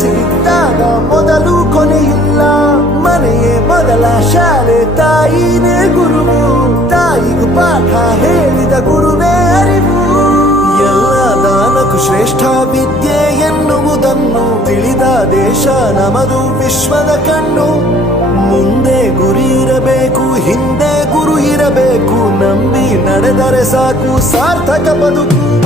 ಸಿಗಿದ್ದಾಗ ಮೊದಲು ಕೊನೆಯಿಲ್ಲ. ಮನೆಯೇ ಮೊದಲ ಶಾಲೆ, ತಾಯಿನೇ ಗುರುವು. ತಾಯಿಗೂ ಪಾಠ ಹೇಳಿದ ಗುರುವೇ ಅರಿವು. ಎಲ್ಲ ದಾನಕ್ಕೂ ಶ್ರೇಷ್ಠ ವಿದ್ಯೆ ಎನ್ನುವುದನ್ನು ತಿಳಿದ ದೇಶ ನಮದು, ವಿಶ್ವದ ಕಣ್ಣು. ಮುಂದೆ ಗುರಿ ಇರಬೇಕು, ಹಿಂದೆ ಗುರು ಇರಬೇಕು. ನಂಬಿ ನಡೆದರೆ ಸಾಕು ಸಾರ್ಥಕ ಬದುಕು.